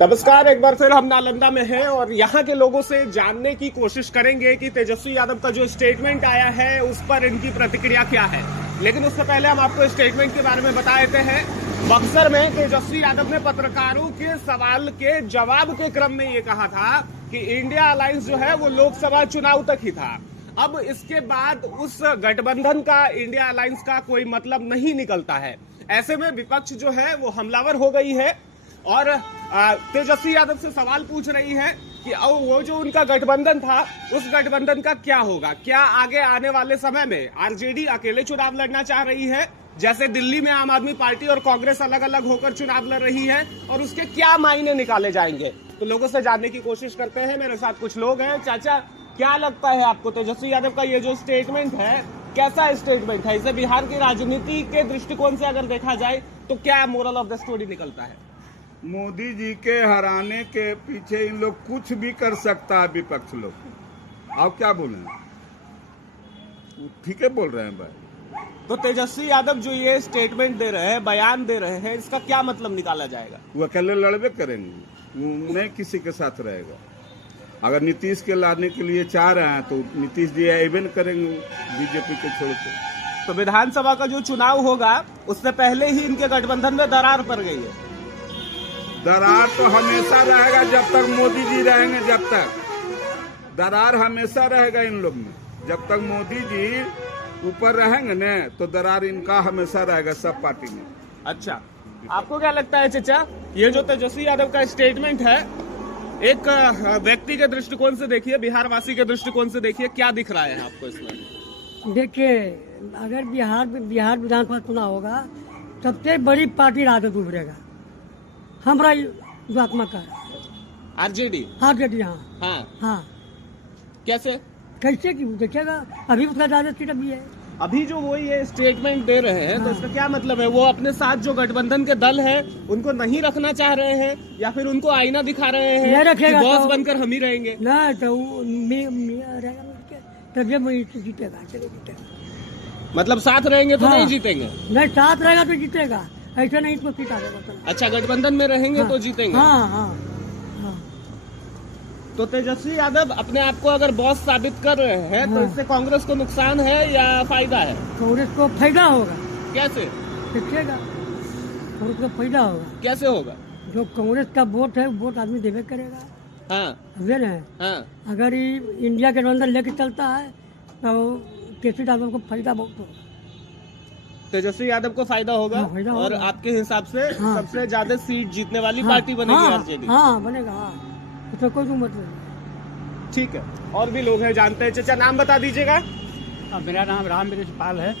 नमस्कार, एक बार फिर हम नालंदा में हैं और यहाँ के लोगों से जानने की कोशिश करेंगे कि तेजस्वी यादव का जो स्टेटमेंट आया है उस पर इनकी प्रतिक्रिया क्या है। लेकिन उससे पहले हम आपको स्टेटमेंट के बारे में बता देते हैं। बक्सर में तेजस्वी यादव ने पत्रकारों के सवाल के जवाब के क्रम में ये कहा था कि इंडिया अलायंस जो है वो लोकसभा चुनाव तक ही था। अब इसके बाद उस गठबंधन का, इंडिया अलायंस का कोई मतलब नहीं निकलता है। ऐसे में विपक्ष जो है वो हमलावर हो गई है और तेजस्वी यादव से सवाल पूछ रही है कि वो जो उनका गठबंधन था उस गठबंधन का क्या होगा। क्या आगे आने वाले समय में आरजेडी अकेले चुनाव लड़ना चाह रही है, जैसे दिल्ली में आम आदमी पार्टी और कांग्रेस अलग अलग होकर चुनाव लड़ रही है, और उसके क्या मायने निकाले जाएंगे। तो लोगों से जानने की कोशिश करते हैं। मेरे साथ कुछ लोग हैं। चाचा, क्या लगता है आपको तेजस्वी यादव का ये जो स्टेटमेंट है, कैसा स्टेटमेंट है? इसे बिहार की राजनीति के दृष्टिकोण से अगर देखा जाए तो क्या मोरल ऑफ द स्टोरी निकलता है? मोदी जी के हराने के पीछे इन लोग कुछ भी कर सकता है, विपक्ष लोग। आप क्या बोले? ठीक है बोल रहे हैं भाई। तो तेजस्वी यादव जो ये स्टेटमेंट दे रहे हैं, बयान दे रहे हैं, इसका क्या मतलब निकाला जाएगा? वो अकेले लड़बे करेंगे, वो नहीं किसी के साथ रहेगा। अगर नीतीश के लाने के लिए चाह रहे हैं तो नीतीश जी एवन करेंगे बीजेपी को छोड़ के। तो विधानसभा का जो चुनाव होगा उससे पहले ही इनके गठबंधन में दरार पड़ गई है। दरार तो हमेशा रहेगा जब तक मोदी जी रहेंगे। जब तक दरार हमेशा रहेगा इन लोग में, जब तक मोदी जी ऊपर रहेंगे न तो दरार इनका हमेशा रहेगा, सब पार्टी में। अच्छा, आपको क्या लगता है चाचा, ये जो तेजस्वी यादव का स्टेटमेंट है, एक व्यक्ति के दृष्टिकोण से देखिए, बिहार वासी के दृष्टिकोण से देखिए, क्या दिख रहा है आपको इसमें? देखिए, अगर बिहार विधानसभा चुनाव होगा, सबसे बड़ी पार्टी राजद उभरेगा। हमारा आत्मा का आरजेडी। हाँ। कैसे की देखिएगा, अभी उसका ज्यादा सीट अभी है। अभी जो वो ये स्टेटमेंट दे रहे हैं तो इसका क्या मतलब है? वो अपने साथ जो गठबंधन के दल है उनको नहीं रखना चाह रहे हैं, या फिर उनको आईना दिखा रहे हैं कि बॉस बनकर हम ही रहेंगे? ना तो जीतेगा। मतलब साथ रहेंगे तो नहीं जीतेंगे? नहीं, साथ रहेगा तो जीतेगा, ऐसा नहीं तो सीट आ जाएगा। अच्छा, गठबंधन में रहेंगे तो जीतेंगे। हाँ। तो तेजस्वी यादव अपने आप को अगर बॉस साबित कर रहे हैं तो इससे कांग्रेस को नुकसान है या फायदा है? कांग्रेस को फायदा होगा। कैसे? देखिएगा, कांग्रेस को फायदा होगा। कैसे होगा? जो कांग्रेस का वोट है, वोट आदमी देवे करेगा। हाँ। अगर इंडिया के अंदर लेके चलता है तो तेजस्वी यादव को फायदा बहुत होगा। तेजस्वी यादव को फायदा होगा। फायदा और होगा। आपके हिसाब से सबसे ज्यादा सीट जीतने वाली पार्टी बनेगी आरजेडी? हाँ, बनेगा। उसमें कोई मतलब नहीं। ठीक है, और भी लोग हैं, जानते हैं। चाचा, नाम बता दीजिएगा। मेरा नाम रामवीर पाल है।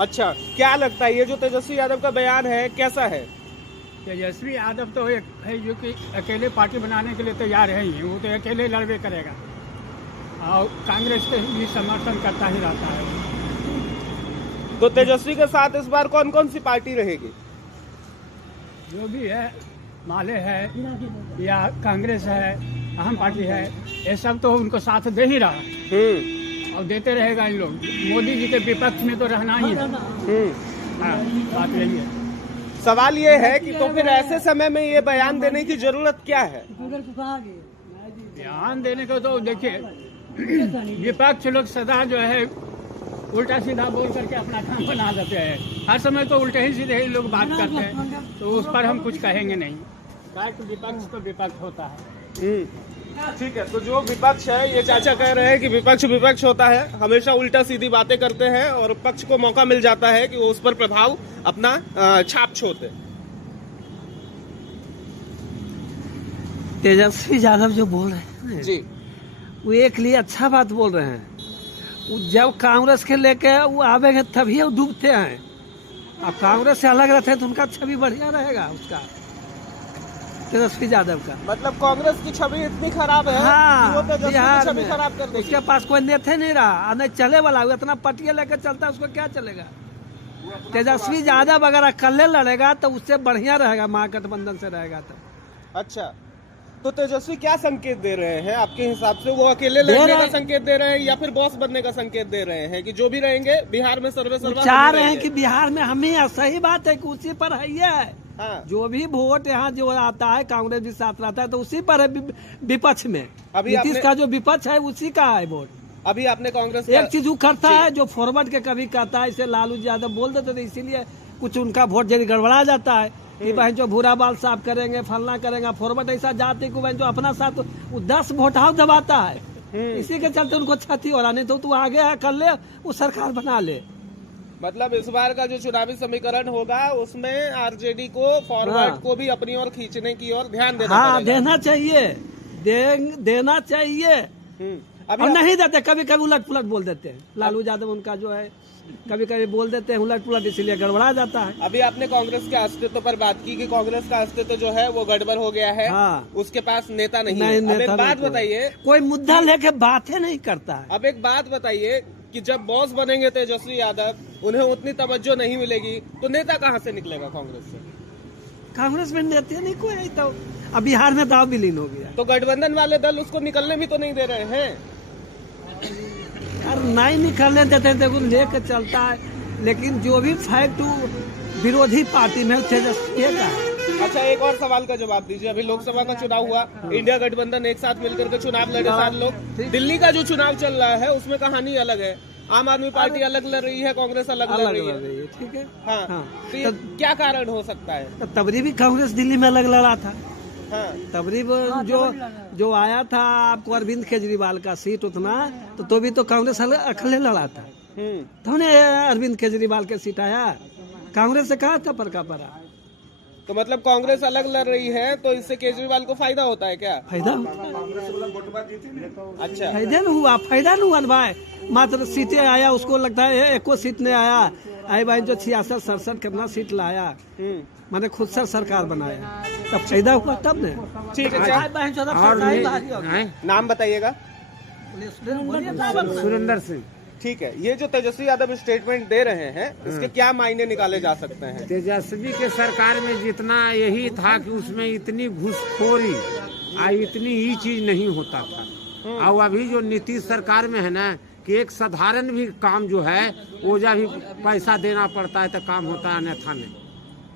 अच्छा, क्या लगता है ये जो तेजस्वी यादव का बयान है कैसा है? तेजस्वी यादव तो एक है जो कि अकेले पार्टी बनाने के लिए तैयार है ही, वो तो अकेले लड़बे करेगा और कांग्रेस के भी समर्थन करता ही रहता है। तो तेजस्वी के साथ इस बार कौन कौन सी पार्टी रहेगी? जो भी है, माले है या कांग्रेस है, अहम पार्टी है, ये सब तो उनको साथ दे ही रहा और देते रहेगा। इन लोग मोदी जी के विपक्ष में तो रहना ही है। बात यही है। सवाल ये है कि तो फिर ऐसे समय में ये बयान देने की जरूरत क्या है? बयान देने को तो देखिए, विपक्ष लोग सदा जो है उल्टा सीधा बोल करके अपना काम बना देते हैं। हर समय तो उल्टे ही सीधे ही लोग बात करते हैं, तो उस पर हम कुछ कहेंगे नहीं। विपक्ष तो विपक्ष होता है। ठीक है, तो जो विपक्ष है, ये चाचा कह रहे हैं कि विपक्ष होता है, हमेशा उल्टा सीधी बातें करते हैं और पक्ष को मौका मिल जाता है कि वो उस पर प्रभाव अपना छाप छोड़ते। तेजस्वी यादव जो बोल रहे हैं जी, वो एक लिए अच्छा बात बोल रहे हैं। जब कांग्रेस के लेके वो आवेंगे तभी वो डूबते हैं। अब कांग्रेस से अलग रहते हैं तो उनका छवि बढ़िया रहेगा, उसका तेजस्वी यादव का। मतलब कांग्रेस की छवि इतनी खराब है कि वो तेजस्वी की छवि खराब कर देगी। उसके पास कोई नेता नहीं रहा, नहीं चले वाला, वो इतना पटिया लेकर चलता है, उसको क्या चलेगा? तेजस्वी यादव अगर अकेले लड़ेगा तो उससे बढ़िया रहेगा, महागठबंधन से रहेगा तो। अच्छा, तो तेजस्वी क्या संकेत दे रहे हैं आपके हिसाब से? वो अकेले लड़ने का संकेत दे रहे हैं या फिर बॉस बनने का संकेत दे रहे हैं कि जो भी रहेंगे बिहार में सर्वे चाह रहे हैं कि बिहार में हम ही? सही बात है कि उसी पर है। हाँ। जो भी वोट यहाँ जो आता है कांग्रेस भी साथ रहता है तो उसी पर है विपक्ष में। अभी नीतीश का जो विपक्ष है उसी का है वोट। अभी आपने कांग्रेस एक चीज वो करता है जो फॉरवर्ड के कभी कहता है, इसे लालू यादव बोल देते थे, इसीलिए कुछ उनका वोट जल्दी गड़बड़ा जाता है कि बहन जो भूरा बाल साफ करेंगे, फलना करेंगे। फॉरवर्ड ऐसा जाति को बहन जो अपना साथ वो 10 वोट हाउ दबाता है, इसी के चलते उनको क्षति हो रहा। नहीं तो तू आगे है कर ले, वो सरकार बना ले। मतलब इस बार का जो चुनावी समीकरण होगा उसमें आरजेडी को फॉरवर्ड को भी अपनी ओर खींचने की ओर ध्यान देना पड़ेगा। देना चाहिए, देना चाहिए। अभी और नहीं देते, कभी कभी उलट पुलट बोल देते हैं। लालू यादव उनका जो है कभी कभी बोल देते हैं उलट पुलट, इसीलिए गड़बड़ा जाता है। अभी आपने कांग्रेस के अस्तित्व पर बात की कि कांग्रेस का अस्तित्व जो है वो गड़बड़ हो गया है। हाँ। उसके पास नेता नहीं है। अब एक बात बताइए, कोई मुद्दा लेके बातें नहीं करता है। अब एक बात बताइए कि जब बॉस बनेंगे तेजस्वी यादव, उन्हें उतनी तवज्जो नहीं मिलेगी तो नेता कहाँ से निकलेगा कांग्रेस से? कांग्रेस में नेता नहीं कोई है। तो अब बिहार में दाव विलीन हो गया तो गठबंधन वाले दल उसको निकलने भी तो नहीं दे रहे हैं। यार नहीं निकलने देते, देखो लेके चलता है। लेकिन जो भी फैक्ट विरोधी पार्टी में तेजस्वी का है। अच्छा, एक और सवाल का जवाब दीजिए। अभी लोकसभा का चुनाव हुआ, इंडिया गठबंधन एक साथ मिलकर के चुनाव लड़े 7 लोग। दिल्ली का जो चुनाव चल रहा है उसमें कहानी अलग है। आम आदमी पार्टी अलग लड़ रही है, कांग्रेस अलग लड़ रही है। ठीक है। हाँ। तो ये क्या कारण हो सकता है? तबरी भी कांग्रेस दिल्ली में अलग लड़ा था। हाँ। तबरी जो आया था आपको अरविंद केजरीवाल का सीट उतना, तो भी तो कांग्रेस अकेले लड़ा था। तो अरविंद केजरीवाल के सीट आया, कांग्रेस से कहा था परका पड़ा। तो मतलब कांग्रेस अलग लड़ रही है तो इससे केजरीवाल को फायदा होता है क्या? फायदा अच्छा, फायदा न हुआ, फायदा न हुआ भाई। मात्र सीटें आया, उसको लगता है एको सीट नहीं आया। आई भाई जो 66-67 कितना सीट लाया, मैंने खुद से सरकार बनाया, तब फायदा हुआ तब ने। ठीक है। नाम बताइएगा। सुरेंद्र सिंह। ठीक है, ये जो तेजस्वी यादव स्टेटमेंट दे रहे हैं इसके क्या मायने निकाले जा सकते हैं? तेजस्वी के सरकार में जितना यही था कि उसमें इतनी घुसखोरी इतनी ही चीज नहीं होता था। और अभी जो नीतीश सरकार में है ना कि एक साधारण भी काम जो है वो जब भी पैसा देना पड़ता है तो काम होता है, अन्यथा नहीं।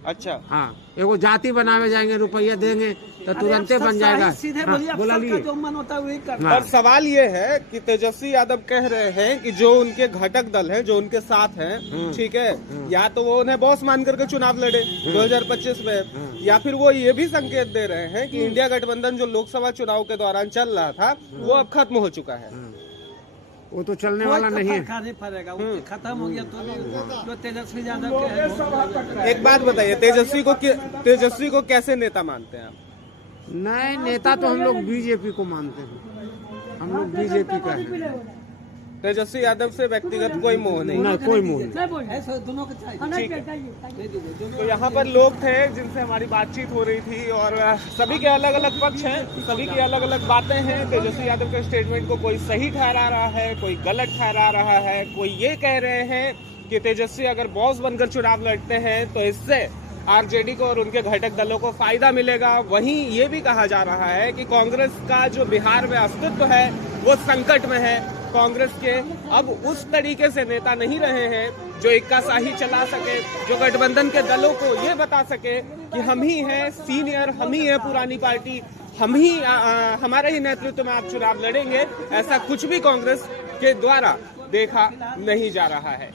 अच्छा। हाँ, एगो जाति बनावे जाएंगे, रुपया देंगे तो तुरंते बन जाएगा। सीधे बोला लिए। जो मन होता है वही करना। और सवाल ये है कि तेजस्वी यादव कह रहे हैं कि जो उनके घटक दल हैं, जो उनके साथ हैं, ठीक है, या तो वो उन्हें बॉस मान करके चुनाव लड़े 2025 में, या फिर वो ये भी संकेत दे रहे हैं कि इंडिया गठबंधन जो लोकसभा चुनाव के दौरान चल रहा था वो अब खत्म हो चुका है। वो तो चलने वाला नहीं है। नहीं पड़ेगा, वो खत्म हो गया तो जो तेजस्वी यादव के है। एक बात बताइए, तेजस्वी को कैसे नेता मानते हैं आप? नहीं, नेता तो हम लोग बीजेपी को मानते हैं। हम लोग बीजेपी का है। तेजस्वी यादव से व्यक्तिगत कोई मोह नहीं? ना, कोई मोह नहीं। दोनों को चाहिए। तो यहाँ पर लोग थे जिनसे हमारी बातचीत हो रही थी और सभी के अलग अलग पक्ष हैं, सभी की अलग अलग बातें हैं। तेजस्वी यादव के स्टेटमेंट को कोई सही ठहरा रहा है, कोई गलत ठहरा रहा है। कोई ये कह रहे हैं कि तेजस्वी अगर बॉस बनकर चुनाव लड़ते हैं तो इससे आरजेडी को और उनके घटक दलों को फायदा मिलेगा। वहीं ये भी कहा जा रहा है कि कांग्रेस का जो बिहार में अस्तित्व है वो संकट में है। कांग्रेस के अब उस तरीके से नेता नहीं रहे हैं जो इक्काशाही चला सके, जो गठबंधन के दलों को ये बता सके कि हम ही हैं सीनियर, हम ही हैं पुरानी पार्टी, हम ही हमारे ही नेतृत्व में आप चुनाव लड़ेंगे। ऐसा कुछ भी कांग्रेस के द्वारा देखा नहीं जा रहा है।